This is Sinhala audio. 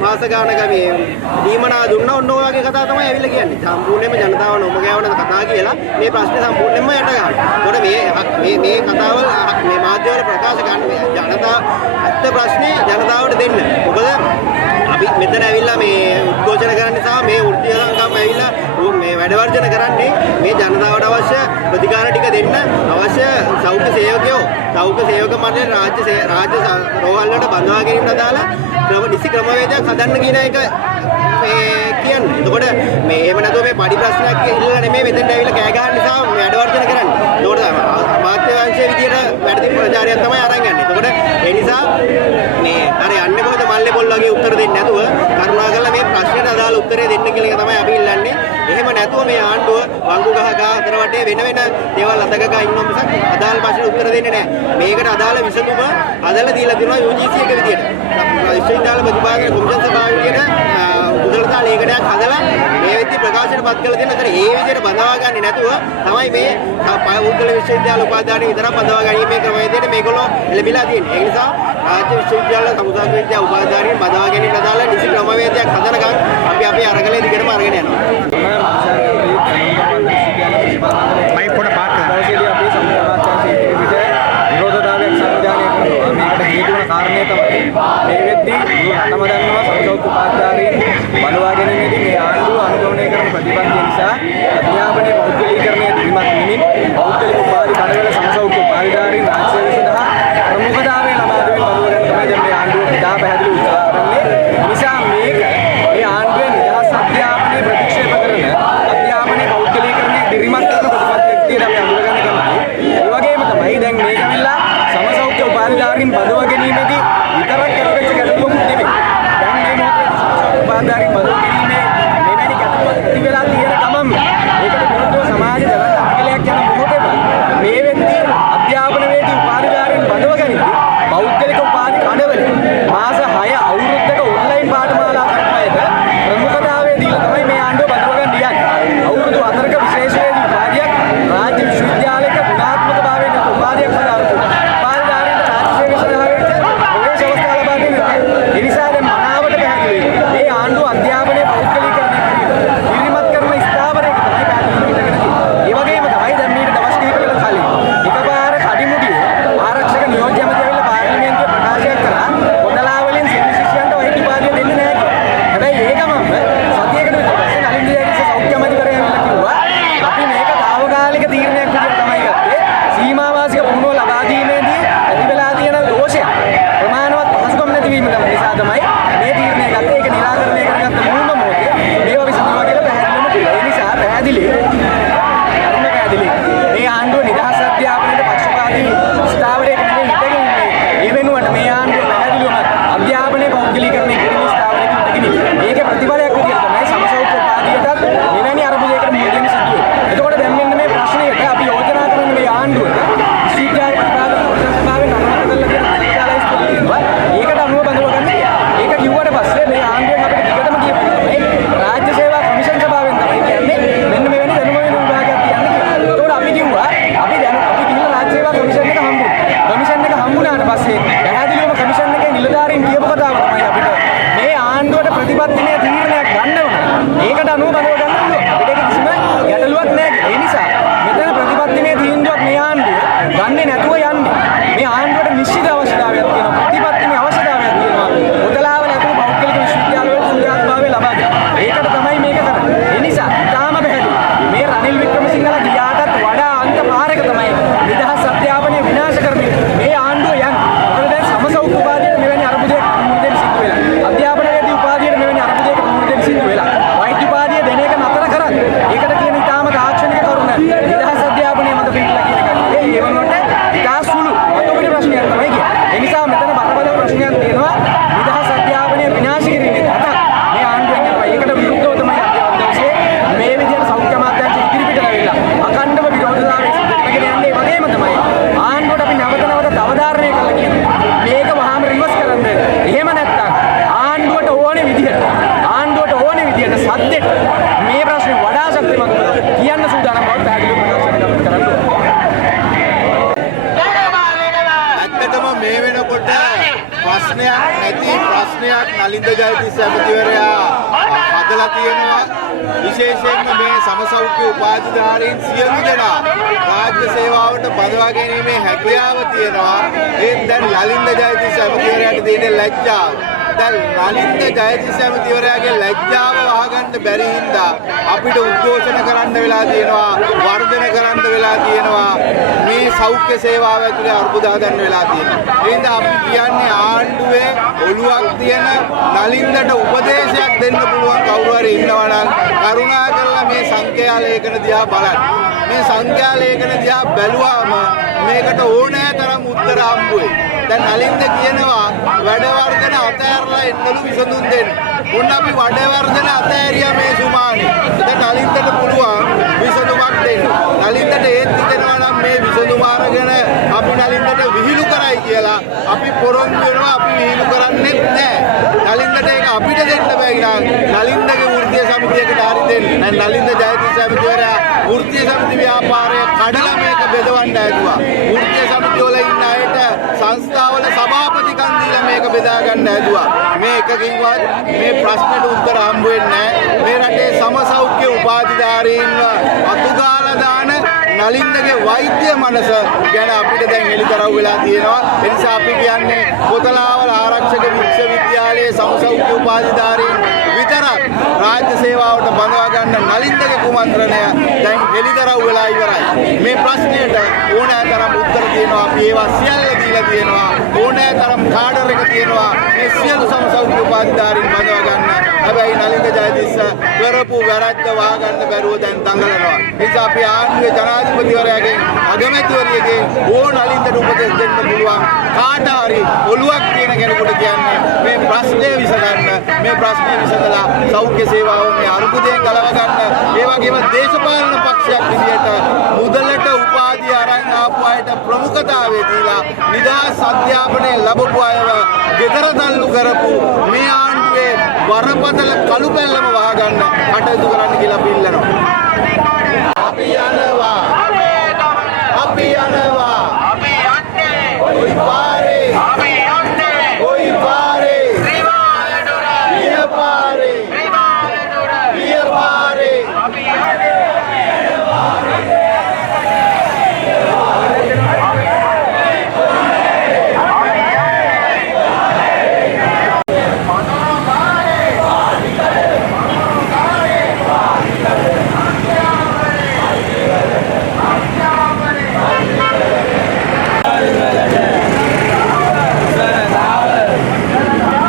මාස ගානක මේ දීමනා දුන්න ඔන්න ඔය වගේ කතා තමයි ඇවිල්ලා කියන්නේ. සම්පූර්ණයෙන්ම ජනතාව නොම ගෑවන කතා කියලා මේ ප්‍රශ්නේ සම්පූර්ණයෙන්ම යට ගන්නවා. ඒකට මේ කතාවල් මේ මාධ්‍යවල ප්‍රකාශ ගන්න ජනතාව ඇත්ත ප්‍රශ්නේ ජනතාවට දෙන්න. මොකද අපි මෙතන ඇවිල්ලා මේ උද්ඝෝෂණ කරන්න සහ මේ වෘත්තීය සංගම් ඇවිල්ලා මේ වැඩ වර්ජන කරන්නේ මේ ජනතාවට අවශ්‍ය ප්‍රතිකාර ටික දෙන්න අවශ්‍ය සෞඛ්‍ය සේවකයෝ සෞඛ්‍ය සේවක මණ්ඩල රාජ්‍ය රෝහල් වලට බඳවා ගැනීමට අදාළ නිසි ක්‍රමවේදයක් හදන්න කියන එක මේ කියන්නේ. එතකොට මේ එහෙම නැතුව මේ පඩි ප්‍රශ්නයක් ඉල්ලලා නෙමෙයි මෙතෙන්ට ඇවිල්ලා කෑ ගහන නිසා මේ අඩවර්ජන කරන්නේ. එතකොට අමාත්‍ය වංශයේ විදියට වැඩි ප්‍රචාරයක් තමයි අරන් යන්නේ. එතකොට ඒ නිසා මේ අර යන්නේ කොහොමද මල්ලේ පොල් වගේ උත්තර දෙන්නේ නැතුව කරුණාකරලා මේ ප්‍රශ්නෙට අදාළ උත්තරේ දෙන්න කියලා එක තමයි අපි ඉල්ලන්නේ. එහෙම නැතුව මේ ආණ්ඩුව වංගු ගහ අතර වටේ වෙන දේවල් අතගග ඉන්නවා මිසක් අදාළ ප්‍රශ්නෙට උත්තර දෙන්නේ නැහැ. මේකට අදාළ විසඳුම අදලා දීලා තියෙනවා UGC එක විදියට. විශ්වවිද්‍යාල ප්‍රතිපාදන කොමිෂන් සභාව විදියට උදළතා ලේඛනයක් හදලා මේ වෙද්දි ප්‍රකාශයට පත් කරලා තියෙන. අතර ඒ විදියට බඳවා ගන්නේ නැතුව තමයි මේ උද්ගල විශ්වවිද්‍යාල උපාධාරණය විතරක් බඳවා ගැනීමේ ක්‍රමවේදයට මේගොල්ලෝ එළඹිලා තියෙන්නේ. ඒ නිසා රාජ්‍ය විශ්වවිද්‍යාල සමුදාය විද්‍යා උපාධාරණය බඳවා ගැනීම අදාළ නිසි ක්‍රමවේදයක් හදනකම් අපි අපේ අරගලේ දිගටම අරගෙන යනවා. मैं थोड़ा बात कर रहा हूँ अपनी समाचार विरोधතාවයක් සංවිධානය කරනවා මේකට හේතු වන කාරණේ තමයි මේ වෙද්දී රටම දන්නවා සංසෞඛ්‍ය උපාධාරීන් බලවා ගැනීමේදී මේ ආණ්ඩුව අනුගමනය කරන ප්‍රතිපත්තිය නිසා අධ්‍යාපනයේ පෞද්ගලීකරණය දිරිමත් වෙමින් පෞද්ගලික උපාධි කඩවල සංසෞඛ්‍ය උපාධිධාරීන් රාජ්‍ය සේවය සඳහා ප්‍රමුඛතාවය ලබා දෙමින් බලව ගන්න තමයි දැන් මේ ආණ්ඩුව ඉදා පැහැදිලි උත්සාහ කරන්නේ. නිසා මේක මේ ආණ්ඩුවේ නිදහස් අධ්‍යාපනයේ ප්‍රතික්ෂේප කරන අධ්‍යාපනයේ පෞද්ගලීකරණය දිරිමත් කරන ප්‍රතිපත්තියක් කියලා අපි අඳුරගන්න කැමතියි. ඒ වගේම තමයි දැන් මේක ඇවිල්ලා සමසෞඛ්‍ය උපාධිධාරීන් බඳවා ගැනීමේදී විතරක් ඇතිවෙච්ච ගැටලුවක් නෙමෙයි. දැන් මේ මොහොතේ සමසෞඛ්‍ය උපාධිධාරීන් බඳවා ගැනීමේ මෙවැනි ගැටලුවක් ඇති වෙලා තියෙන ගමන් ඒකට විරුද්ධව සමාජ දවල් අරගලයක් යන මොහොතේ මේ වෙද්දී අධ්‍යාපන වේදී උපාධිධාරීන් බඳවා ගැනීමදී පෞද්ගලික උපාධි කඩවල මාස 6 අවුරුද්දක ඔන්ලයින් පාඨමාලා කරපයද ප්‍රමුඛතාවය දීලා තමයි මේ ආණ්ඩුව බඳවා ගන්න යන්නේ. අවුරුදු 4ක විශේෂ උපාධියක් රාජ්‍ය විශ්වවිද්‍යාලයක ගුණාත්මක භාවයෙන් යුක්ත උපාධියක් හදාගන්න. උපාධිධාරීන්ට රාජ්‍ය සේවය සඳහා ප්‍රවේශ අවස්ථා ලබා දෙනවා. ඒ නිසා දැන් මනාවට පැහැදිලි මේ ආණ්ඩුව අධ්‍යාපනයේ පෞද්ගලීකරණය කිරීමත් කරන ස්ථාවරයක තමයි පැහැදිලි වෙන්නේ. ඒ වගේම තමයි දැන් මේක දවස් කිහිපයකට කලින් එකපාර කඩිමුඩිය ආරක්ෂක නියෝජ්‍ය ඇමති ඇවිල්ලා පාර්ලිමේන්තුවේ ප්‍රකාශයක් කළා පොදලා වලින් සිවිල් ශිෂ්‍යයන්ට ඔය උපාධිය දෙන්නේ නැහැ කියලා. හැබැයි ඒකම සතියකට විතර පස්සේ නලින් දියගේ සෞඛ්‍ය අමාත්‍යවරයා ඇවිල්ලා කිව්වා අපි මේක తాවකාලික තීරණයක් විදිහට තමයි ගත්තේ. සීමාවාසික පුහුණුව ලබා දීමේදී ඇති වෙලා තියෙන දෝෂයක් ප්‍රමාණවත් පහසුකම් නැතිවීම නිසා තමයි මේ තීරණය ගත්තේ. ඒක නිරාකරණය කරගත්ත මුල්ම මොහොතේ මේවා විසඳුවා කියලා පැහැදිලිවම කිව්වා. ඒ නිසා පැහැදිලි මේ ආණ්ඩුව නිදහස් අධ්‍යාපනයේ පක්ෂපාතී ස්ථාවරයක නෙවෙයි හිටගෙන ඉන්නේ. ඒ වෙනුවට මේ ආණ්ඩුව පැහැදිලිවම අධ්‍යාපනයේ පෞද්ගලීකරණය කිරීම ස්ථාවරයක හිටගෙන ඒකේ ප්‍රතිඵලයක් විදිහට තමයි සමසෞඛ්‍ය උපාධියටත් මෙවැනි අරමුදයකට මුහුණ දෙන්න සිදු වෙන්නේ. එතකොට දැන් මෙන්න මේ ප්‍රශ්නයට අපි යෝජනා කරන මේ ආණ්ඩුවට විශ්වවිද්‍යාල ප්‍රතිපාදන සභාවෙන් අනුමත කරලා තියෙන විද්‍යාලය ස්ථිතිනවා. ඒකට අනුව බඳව ගන්න කියලා. ඒක කිව්වට පස්සේ මේ ආණ්ඩුවෙන් අපිට දිගටම කියපු තමයි රාජ්‍ය සේවා කොමිෂන් සභාවෙන් තමයි කියන්නේ මෙන්න මෙවැනි දැනුම වෙන විභාගයක් තියන්න කියලා. ඒතකොට අපි කිව්වා අපි ගිහිල්ලා රාජ්‍ය සේවා කොමිෂන් එක හම්බුනා. කොමිෂන් එක හම්බුනාට පස්සේ පැහැදිලිවම කොමිෂන් එකේ නිලධාරීන් කියපු කතාව තමයි අපිට මේ ආණ්ඩුවට ප්‍රතිපත්තිමය තීරණයක් ගන්න ඕන. ඒකට අනුව බඳව ගන්න පුළුවන්. අපිට ඒක කිසිම ගැටලුවක් නැහැ. ඒ නිසා මෙතන ප්‍රතිපත්තිමය තීන්දුවක් මේ ආණ්ඩුව ගන්නේ නැතුව යන්නේ. මේ ආණ්ඩුවට නිශ්චිත අවශ්‍යතාවයක් තියෙනවා. ප්‍රතිපත්තිමය අවශ්‍යතාවයක් තියෙනවා. මුදලාවල ඇතුළු පෞද්ගලික විශ්වවිද්‍යාලවල සුදුසුභාවය ලබා දෙන්න. ඒකට තමයි මේක කරන්නේ. ඒ නිසා තාම පැහැදිලි. මේ රනිල් වික්‍රමසිංහලා ගියාටත් වඩා අන්ත පාරක තමයි නිදහස් අධ්‍යාපනය විනාශ කරමින් මේ ආණ්ඩුව යන්නේ. මොකද දැන් සමසෞඛ්‍ය උපාධියට මෙවැනි අරමුදයක් මුහුණ දෙන්න සිද්ධ වෙලා. අධ්‍යාපන වේදී උපාධියට මෙවැනි අරමුදයක් මුහුණ දෙන්න සිද්ධ වෙලා. වෛද්‍ය උපාධිය දෙන එක නතර කරත් ඒකට කියන ඉතාම තාක්ෂණික කරුණ නිදහස් අධ්‍යාපනය මත පිළිලා කියන එක. ඒ වෙනුවට ඉතා සුළු අතොපිට ප්‍රශ්නයක් තමයි කියන්නේ. ඒ නිසා මෙතන බරපතල ප්‍රශ්නයක් තියෙනවා. නිදහස් අධ්‍යාපනය විනාශ කිරීමේ අතක් මේ ආණ්ඩුවෙන් යනවා. ඒකට විරුද්ධව තමයි අධ්‍යාපනයේ මේ විදිහට සෞඛ්‍ය අමාත්‍යාංශ ඉදිරිපිට ඇවිල්ලා අඛණ්ඩව විරෝධතාවය සිදු කරගෙන යන්නේ. ඒ වගේම තමයි ආණ්ඩුවට අපි නැවත අවධාරණය කරලා කියන්නේ මේක වහාම රිවර්ස් කරන්න. එහෙම නැත්නම් ආණ්ඩුවට ඕනේ විදිහට සද්දෙට මේ ප්‍රශ්නේ වඩා ශක්තිමත් කියන්න සූදානම් බව පැහැදිලිව ප්‍රකාශ කරන්න ඇත්තටම මේ වෙනකොට ප්‍රශ්නයක් නලින්ද ජයතිස්ස ඇමතිවරයා හදලා තියෙනවා. විශේෂයෙන්ම මේ සමසෞඛ්‍ය උපාධිධාරීන් සියලු දෙනා රාජ්‍ය සේවාවට බඳවා ගැනීමේ හැකියාව තියෙනවා. ඒත් දැන් නලින්ද ජයතිස්ස ඇමතිවරයාට තියෙන ලැජ්ජාව නලින්ද ජයතිස්ස ඇමතිවරයාගේ ලැජ්ජාව වහගන්න බැරි හින්දා අපිට උද්ඝෝෂණ කරන්න වෙලා තියෙනවා, වර්ධන කරන්න වෙලා තියෙනවා. මේ සෞඛ්‍ය සේවාව ඇතුලේ අර්බුද හදන්න වෙලා තියෙනවා. ඒ හින්දා අපි කියන්නේ ආණ්ඩුවේ ඔළුවක් තියෙන නලින්දට උපදේශයක් දෙන්න පුළුවන් කවුරු හරි ඉන්නවා නම් කරුණාකරලා මේ සංඛ්‍යා ලේඛන දිහා බලන්න. මේ සංඛ්‍යා ලේඛන දිහා බැලුවාම මේකට ඕනෑ තරම් උත්තර හම්බ වෙයි. දැන් නලින්ද කියනවා වැඩ වර්ධන අතෑරලා එන්නලු විසඳුම් දෙන්න. මොන්න අපි වැඩ වර්ධන අතෑරියා මේ සුමානේ. දැන් නලින්දට පුළුවන් විසඳුමක් දෙන්න. නලින්දට ඒත් හිතෙනවා නම් මේ විසඳුම අරගෙන අපි නලින්දට විහිළු කරයි කියලා අපි පොරොන්දු වෙනවා අපි විහිළු කරන්නේ නැහැ. නලින්දට ඒක අපිට දෙන්න බැයි නම් නලින්දගේ වෘත්තීය සමිතියකට හරි දෙන්න. දැන් නලින්ද ජයතිස්ස ඇමතිවරයා වෘත්තීය සමිති ව්‍යාපාරය කඩලා මේක බෙදවන්න ඇදුවා. වෘත්තීය සමිතිය වල ඉන්න අයට සංස්ථාවල සභාපතිකම් දීලා මේක බෙදා ගන්න ඇදුවා. මේ එකකින්වත් මේ ප්‍රශ්නෙට උත්තර හම්බ වෙන්නේ නැහැ. මේ රටේ සමසෞඛ්‍ය උපාධිධාරීන්ව අතුගාලා දාන නලින්දගේ වෛද්‍ය මනස ගැන අපිට දැන් එළිදරව් වෙලා තියෙනවා. ඒ නිසා අපි කියන්නේ කොතලාවල ආරක්ෂක විශ්වවිද්‍යාලයේ සමසෞඛ්‍ය උපාධිධාරීන් විතරක් රාජ්‍ය සේවාවට බඳවා ගන්න නලින්දගේ කුමන්ත්‍රණය දැන් එළිදරව් වෙලා ඉවරයි. මේ ප්‍රශ්නයට ඕනෑ තරම් උත්තර තියෙනවා. අපි ඒවා සියල්ල දීලා තියෙනවා. ඕනෑ තරම් කාඩර් එක තියෙනවා. මේ සියලු සමසෞඛ්‍ය උපාධිධාරීන් බඳවා ගන්න. හැබැයි නලින්ද ජයතිස්ස කරපු වැරද්ද වහගන්න බැරුව දැන් දඟලනවා. ඒ නිසා අපි ආණ්ඩුවේ ජනාධිපතිවරයාගෙන් අගමැතිවරියගෙන් නලින්දට උපදෙස් දෙන්න පුළුවන්. කාට හරි ඔළුවක් තියෙන කෙනෙකුට කියන්නේ මේ ප්‍රශ්නේ විසඳන්න. මේ ප්‍රශ්නේ විසඳලා සෞඛ්‍ය සේවාව මේ අරුකුදෙන් ගලව ගන්න. ඒ වගේම දේශපාලන පක්ෂයක් විදියට මුදලට උපාධිය අරන් ආපු අයට ප්‍රමුඛතාවය දීලා නිදහස් අධ්‍යාපනය ලැබපු අයව ගෙදර තල්ලු කරපු මේ ආණ්ඩුවේ වරපතල කළු පැල්ලම වහගන්න කටයුතු කරන්න කියලා අපි ඉල්ලනවා.